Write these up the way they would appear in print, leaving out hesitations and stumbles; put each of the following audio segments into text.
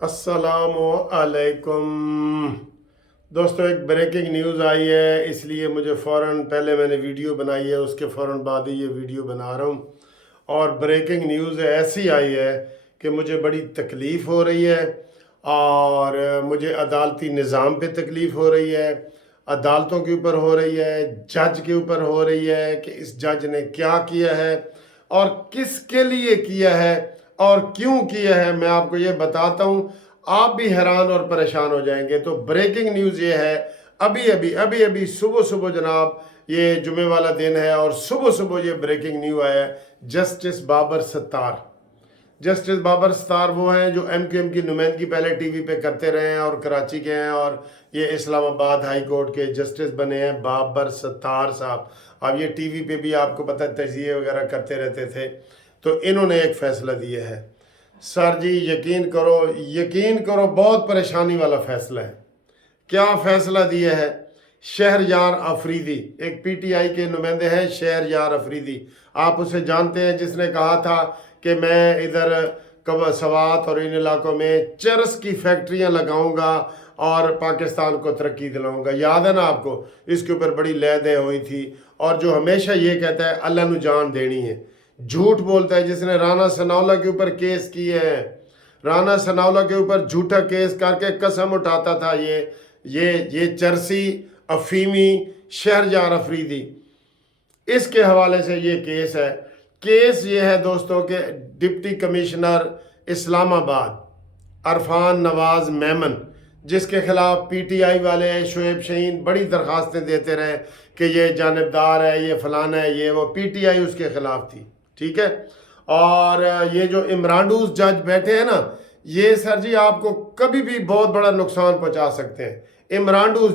अस्सलामु अलैकुम दोस्तों, एक ब्रेकिंग न्यूज़ आई है, इसलिए मुझे फ़ौरन पहले मैंने वीडियो बनाई है, उसके फ़ौरन बाद ही ये वीडियो बना रहा हूँ। और ब्रेकिंग न्यूज़ ऐसी आई है कि मुझे बड़ी तकलीफ़ हो रही है और मुझे अदालती निज़ाम पे तकलीफ़ हो रही है, अदालतों के ऊपर हो रही है, जज के ऊपर हो रही है कि इस जज ने क्या किया है और किसके लिए किया है और क्यों किया है। मैं आपको ये बताता हूँ, आप भी हैरान और परेशान हो जाएंगे। तो ब्रेकिंग न्यूज़ ये है, अभी अभी सुबह सुबह जनाब, ये जुमे वाला दिन है और सुबह सुबह ये ब्रेकिंग न्यूज़ आया है। जस्टिस बाबर सत्तार वो हैं जो MQM की नुमाइंदगी पहले टीवी पे करते रहे हैं और कराची के हैं, और ये इस्लामाबाद हाई कोर्ट के जस्टिस बने हैं बाबर सत्तार साहब। अब ये टीवी पे भी आपको पता है तजिए वगैरह करते रहते थे। तो इन्होंने एक फ़ैसला दिया है सर जी, यकीन करो बहुत परेशानी वाला फ़ैसला है। क्या फ़ैसला दिया है? शहरयार अफरीदी, एक PTI के नुमाइंदे हैं शहरयार अफरीदी, आप उसे जानते हैं, जिसने कहा था कि मैं इधर सवात और इन इलाकों में चरस की फैक्ट्रियां लगाऊंगा और पाकिस्तान को तरक्की दिलाऊंगा। याद है ना आपको? इसके ऊपर बड़ी लहदें हुई थी। और जो हमेशा ये कहता है अल्लाह नु जान देनी है, झूठ बोलता है, जिसने राना सनाउल्लाह के ऊपर केस किए हैं, राना सनाउल्लाह के ऊपर झूठा केस करके कसम उठाता था ये चरसी अफीमी शहरयार अफरीदी, इसके हवाले से ये केस है। केस ये है दोस्तों के डिप्टी कमिश्नर इस्लामाबाद अरफान नवाज मेमन, जिसके खिलाफ PTI वाले शुएब शहीन बड़ी दरखास्तें देते रहे कि ये जानबदार है, ये फलाना है, ये वो, PTI उसके खिलाफ थी, ठीक है। और ये जो इमरानडूज जज बैठे हैं ना, ये सर जी आपको कभी भी बहुत बड़ा नुकसान पहुंचा सकते हैं। इमरानडूज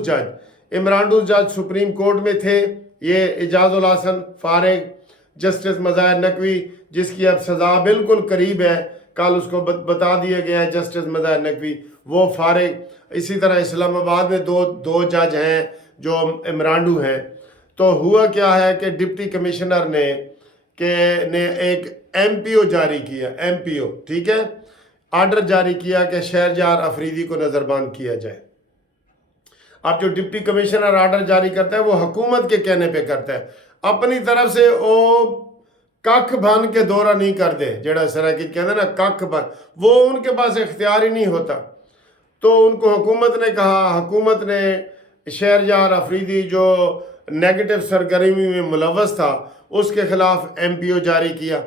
जज सुप्रीम कोर्ट में थे, ये इजाजुल हसन फारिग, जस्टिस मज़ाहिर नकवी, जिसकी अब सज़ा बिल्कुल करीब है, कल उसको बता दिया गया है जस्टिस मज़ाहिर नकवी, वो फारिग। इसी तरह इस्लामाबाद में दो जज हैं जो इमरानडू हैं। तो हुआ क्या है कि डिप्टी कमिश्नर ने एक MPO जारी किया, MPO, ठीक है, आर्डर जारी किया कि शहरयार अफरीदी को नज़रबंद किया जाए। अब जो डिप्टी कमिश्नर आर्डर जारी करता है वो हुकूमत के कहने पे करता है, अपनी तरफ से वो कख बन के दौरा नहीं कर दे, जेड़ा सराकी कहते ना कख बन, वो उनके पास इख्तियार ही नहीं होता। तो उनको हुकूमत ने कहा, हुकूमत ने शहरयार अफरीदी जो नेगेटिव सरगर्मी में मुलव्वस था उसके खिलाफ MPO जारी किया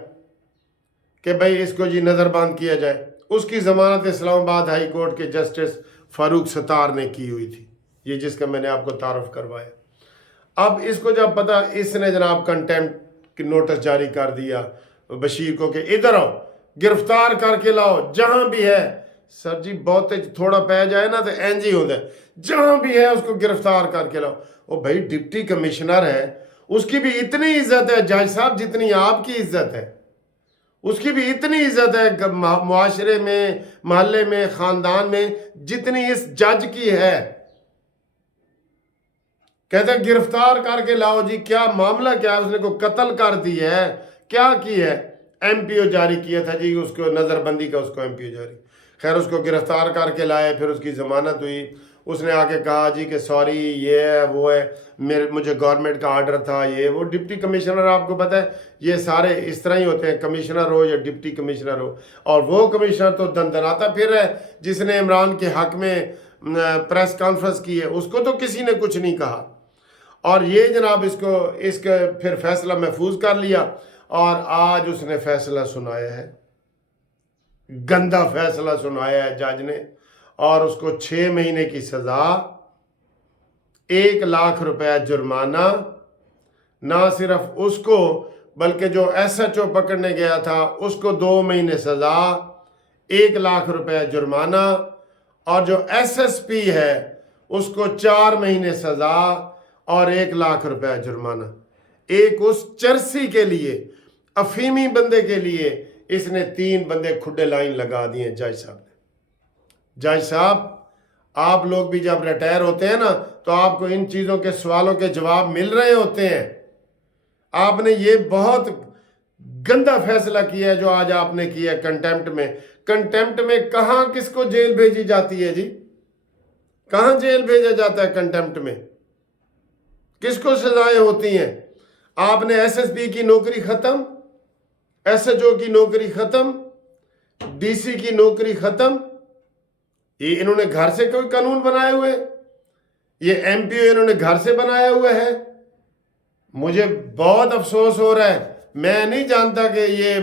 कि भाई इसको जी नज़रबंद किया जाए। उसकी ज़मानत इस्लामाबाद हाई कोर्ट के जस्टिस फारूक सत्तार ने की हुई थी, ये जिसका मैंने आपको तारुफ करवाया। अब इसको जब पता, इसने जनाब कंटेम्प्ट की नोटिस जारी कर दिया बशीर को कि इधर आओ, गिरफ्तार करके लाओ जहां भी है। सर जी बहुत थोड़ा पै जाए ना तो एंज ही होता है, जहां भी है उसको गिरफ्तार करके लाओ। ओ भाई डिप्टी कमिश्नर है, उसकी भी इतनी इज्जत है जज साहब जितनी आपकी इज्जत है, उसकी भी इतनी इज्जत है मुआशरे में, मोहल्ले में, खानदान में जितनी इस जज की है। कहते हैं गिरफ्तार करके लाओ जी, क्या मामला क्या है, उसने को कत्ल कर दी है, क्या की है? MPO जारी किया था जी, उसको नज़रबंदी का, उसको MPO जारी। खैर उसको गिरफ्तार करके लाए, फिर उसकी ज़मानत हुई। उसने आके कहा जी कि सॉरी, ये है वो है, मुझे गवर्नमेंट का आर्डर था, ये वो। डिप्टी कमिश्नर आपको पता है ये सारे इस तरह ही होते हैं, कमिश्नर हो या डिप्टी कमिश्नर हो। और वो कमिश्नर तो दंदनाता फिर है, जिसने इमरान के हक में प्रेस कॉन्फ्रेंस की है, उसको तो किसी ने कुछ नहीं कहा। और ये जनाब इसके फिर फैसला महफूज कर लिया और आज उसने फैसला सुनाया है, गंदा फैसला सुनाया है जज ने, और उसको 6 महीने की सजा, 1 लाख रुपया जुर्माना। ना सिर्फ उसको बल्कि जो SHO पकड़ने गया था उसको 2 महीने सजा, 1 लाख रुपया जुर्माना, और जो SSP है उसको 4 महीने सजा और 1 लाख रुपया जुर्माना। एक उस चरसी के लिए, अफीमी बंदे के लिए इसने 3 बंदे खुडे लाइन लगा दिए जज साहब ने। जज साहब आप लोग भी जब रिटायर होते हैं ना तो आपको इन चीज़ों के सवालों के जवाब मिल रहे होते हैं। आपने ये बहुत गंदा फैसला किया है जो आज आपने किया कंटेम्प्ट में। कंटेम्प्ट में कहाँ किसको जेल भेजी जाती है जी? कहाँ जेल भेजा जाता है कंटेम्प्ट में? किसको सजाएं होती हैं? आपने एसएसपी की नौकरी खत्म, एसएचओ की नौकरी खत्म, डीसी की नौकरी खत्म। ये इन्होंने घर से कोई कानून बनाए हुए, ये एमपीओ इन्होंने घर से बनाया हुआ है। मुझे बहुत अफसोस हो रहा है। मैं नहीं जानता कि ये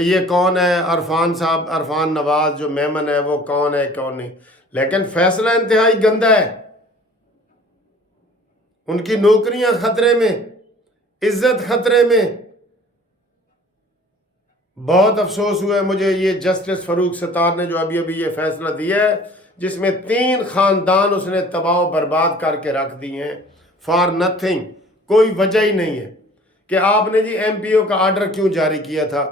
ये कौन है, अरफान साहब, अरफान नवाज जो मेमन है वो कौन है कौन नहीं, लेकिन फैसला इंतहाई गंदा है। उनकी नौकरियां खतरे में, इज्जत खतरे में। बहुत अफसोस हुआ है मुझे ये जस्टिस फारूक सत्तार ने जो अभी अभी ये फैसला दिया है, जिसमें 3 खानदान उसने तबाह बर्बाद करके रख दिए हैं फॉर नथिंग। कोई वजह ही नहीं है कि आपने जी एमपीओ का आर्डर क्यों जारी किया था,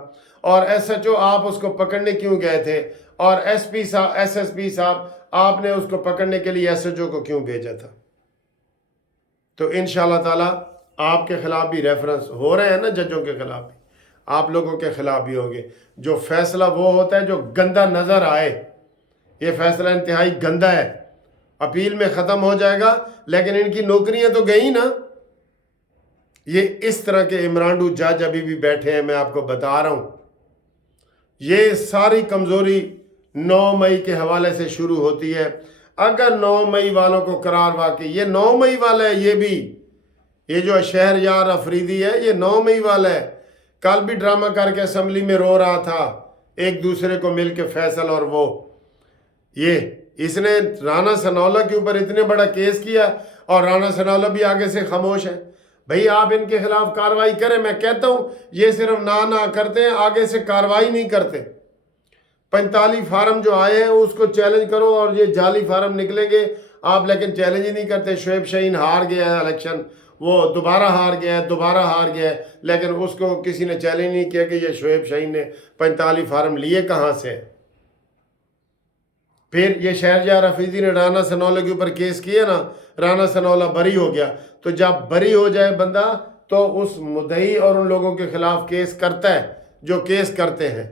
और एसएचओ आप उसको पकड़ने क्यों गए थे, और एसपी साहब, एसएसपी साहब आपने उसको पकड़ने के लिए एसएचओ को क्यों भेजा था। तो इंशाअल्लाह ताला आपके खिलाफ भी रेफरेंस हो रहे हैं ना, जजों के खिलाफ भी, आप लोगों के खिलाफ भी होंगे। जो फैसला वो होता है जो गंदा नजर आए। ये फैसला इंतहाई गंदा है, अपील में खत्म हो जाएगा, लेकिन इनकी नौकरियां तो गई ना। ये इस तरह के इमरानडू जज अभी भी बैठे हैं, मैं आपको बता रहा हूं। ये सारी कमजोरी 9 मई के हवाले से शुरू होती है। अगर 9 मई वालों को करार वाकई, ये 9 मई वाला है, ये जो शहरयार अफरीदी है ये 9 मई वाला है। कल भी ड्रामा करके असेंबली में रो रहा था एक दूसरे को मिलके फैसल, और वो ये इसने राना सनौला के ऊपर इतने बड़ा केस किया और राना सनौला भी आगे से खामोश है। भाई आप इनके खिलाफ कार्रवाई करें। मैं कहता हूं ये सिर्फ ना करते हैं, आगे से कार्रवाई नहीं करते। 45 फार्म जो आए हैं उसको चैलेंज करो, और ये जाली फार्म निकलेंगे आप, लेकिन चैलेंज ही नहीं करते। शोएब शाहीन हार गया है इलेक्शन, वो दोबारा हार गया है, लेकिन उसको किसी ने चैलेंज नहीं किया कि ये शोएब शाहीन ने 45 फार्म लिए कहाँ से। फिर ये शहरयार अफरीदी ने राना सनौला के ऊपर केस किया ना, राना सनौला बरी हो गया। तो जब बरी हो जाए बंदा तो उस मुद्दई और उन लोगों के खिलाफ केस करता है जो केस करते हैं।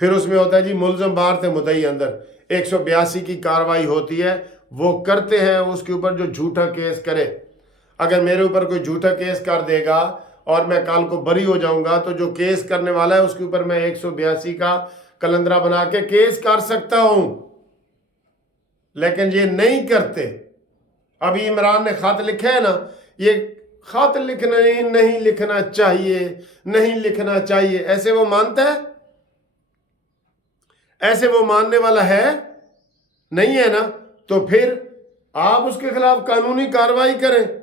फिर उसमें होता है जी मुलजम बाहर थे मुद्दई अंदर। 182 की कार्रवाई होती है, वो करते हैं उसके ऊपर जो झूठा केस करे। अगर मेरे ऊपर कोई झूठा केस कर देगा और मैं कल को बरी हो जाऊंगा, तो जो केस करने वाला है उसके ऊपर मैं 182 का कलंदरा बना के केस कर सकता हूं, लेकिन ये नहीं करते। अभी इमरान ने खत लिखा है ना, ये खत लिखना नहीं लिखना चाहिए, नहीं लिखना चाहिए, ऐसे वो मानता है? ऐसे वो मानने वाला है नहीं है ना? तो फिर आप उसके खिलाफ कानूनी कार्रवाई करें।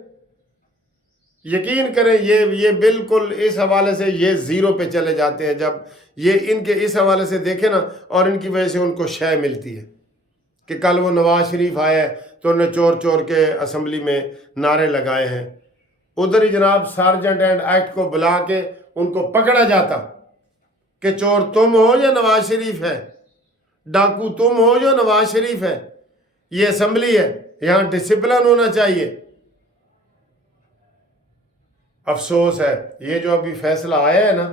यकीन करें ये बिल्कुल इस हवाले से ये जीरो पे चले जाते हैं जब ये इनके इस हवाले से देखे ना, और इनकी वजह से उनको शय मिलती है कि कल वो नवाज शरीफ आया तो उन्होंने चोर चोर के असेंबली में नारे लगाए हैं। उधर ही जनाब सार्जेंट एंड एक्ट को बुला के उनको पकड़ा जाता कि चोर तुम हो या नवाज शरीफ है, डाकू तुम हो या नवाज शरीफ है। ये असेंबली है, यहाँ डिसिप्लिन होना चाहिए। अफसोस है ये जो अभी फैसला आया है ना,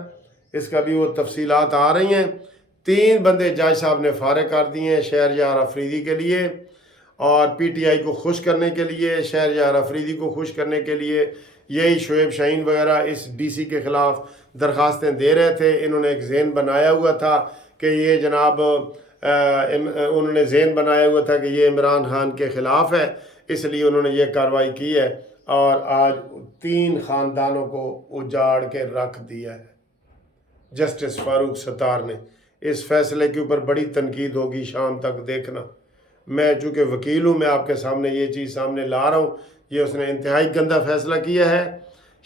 इसका भी वो तफसीलात आ रही हैं। 3 बंदे जज साहब ने फारिग कर दिए हैं शहरयार अफरीदी के लिए, और पीटीआई को खुश करने के लिए, शहरयार अफरीदी को खुश करने के लिए यही शोएब शाहीन वगैरह इस डीसी के ख़िलाफ़ दरख्वास्तें दे रहे थे। इन्होंने एक ज़हन बनाया हुआ था कि ये जनाब उन्होंने ज़हन बनाया हुआ था कि ये इमरान खान के ख़िलाफ़ है, इसलिए उन्होंने ये कार्रवाई की है, और आज 3 ख़ानदानों को उजाड़ के रख दिया है जस्टिस फारूक सत्तार ने। इस फैसले के ऊपर बड़ी तनकीद होगी शाम तक, देखना। मैं चूँकि वकील हूँ, मैं आपके सामने ये चीज़ सामने ला रहा हूँ। ये उसने इंतहाई गंदा फैसला किया है।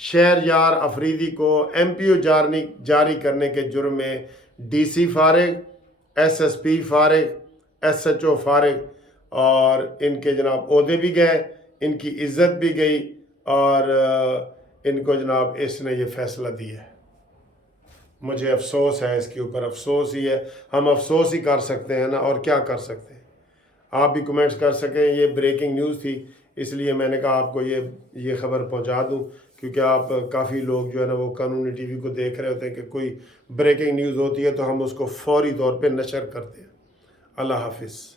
शहरयार अफरीदी को एमपीओ जारी करने के जुर्म में डीसी फारिग, एसएसपी फारिग, एसएचओ फारिग, और इनके जनाब ओहदे भी गए, इनकी इज्जत भी गई, और इनको जनाब इसने ये फैसला दिया है। मुझे अफसोस है इसके ऊपर, अफसोस ही है। हम अफसोस ही कर सकते हैं ना, और क्या कर सकते हैं। आप भी कमेंट्स कर सकें। ये ब्रेकिंग न्यूज़ थी, इसलिए मैंने कहा आपको ये खबर पहुंचा दूं کیونکہ آپ کافی لوگ جو ہے نا وہ قانونی ٹی وی کو دیکھ رہے ہوتے ہیں کہ کوئی بریکنگ نیوز ہوتی ہے تو ہم اس کو فوری طور پہ نشر کرتے ہیں۔ اللہ حافظ۔